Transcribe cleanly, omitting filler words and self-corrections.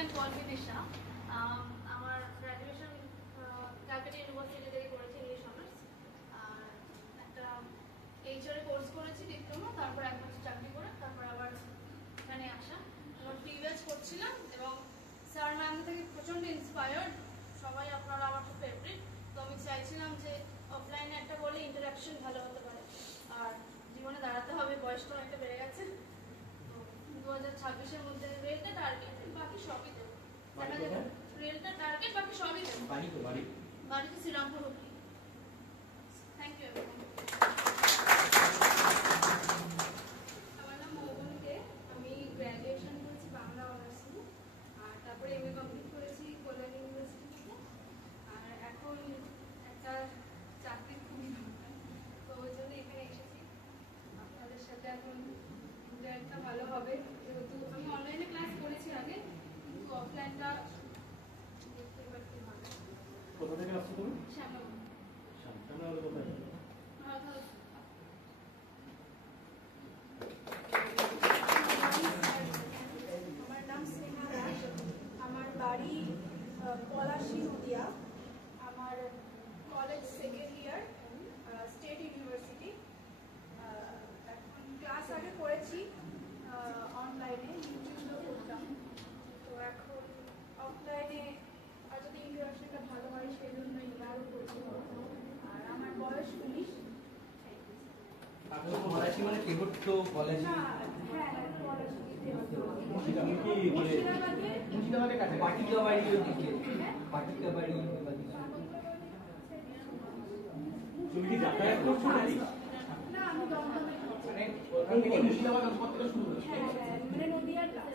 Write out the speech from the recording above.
Can call me দিশা। আমার graduation Calcutta university থেকে করেছি ইংলিশ অনার্স। আর একটা এইচআরে কোর্স করেছি ডিপ্লোমা, তারপর 1 বছর চাকরি করে তারপর আবার এখানে আসা। আমার প্রিভিয়াস করছিলাম এবং স্যার ম্যাম থেকে প্রচণ্ড ইন্সপায়ার্ড। সবাই আপনারা আমার খুব ফেভারিট। তো আমি চাইছিলাম যে অফলাইনে একটা বলে ইন্টারাকশন ভালো হতে পারে, আর জীবনে দাঁড়াতে হবে, বয়সটা অনেকটা বেড়ে গেছে। তো 2026-এর মধ্যে রেলটা টার্গেট, বাকি সবই দেবো। দেখা যাবে, রেলটা টার্গেট, বাকি সবই দেবো। বাড়ি তো Serampore Hooghly. Thank you everyone. আমার নাম মৌবন দে। আমি গ্র্যাজুয়েশন করেছি বাংলা অনার্স নিয়ে, আর তারপরে এমএ কমপ্লিট করেছি কল্যাণ ইউনিভার্সিটি থেকে। আর এখন একটা চাকরি খুবই দরকার, তো ওই জন্য এখানে এসেছি। আপনাদের সাথে এখন ইন্টারনেটটা ভালো হবে, যেহেতু আমি অনলাইনে ক্লাস করেছি আগে, কিন্তু অফলাইনটা দেখতে এবার কি হবে। কোথা থেকে আসছো তুমি? শ্যামল। শ্যামল কোথায়? আমার নাম স্নেহা দাস। আমার বাড়ি পলাশী নদিয়া। আমার college second year, state university. এখন ক্লাস আগে করেছি অনলাইনে, ইউটিউবে করতাম। তো এখন অফলাইনে আর যদি ইন্টারাকশনটা ভালো হয় সেই জন্যই আরও করছি। আর আমার বয়স 19। পলাশী মানে ফেভারিট তো কলেজ? হ্যাঁ, পলাশী। আমি কি মানে মুর্শিদাবাদের কাছে পাটিকাবাড়ি দিকে, পাটিকাবাড়ি। তুমি কি যাতায়াত করছো নাকি? না, আমি দমদমে। মানে মুর্শিদাবাদ কত থেকে শুরু হচ্ছে? হ্যাঁ, মানে নদিয়ার কাছে।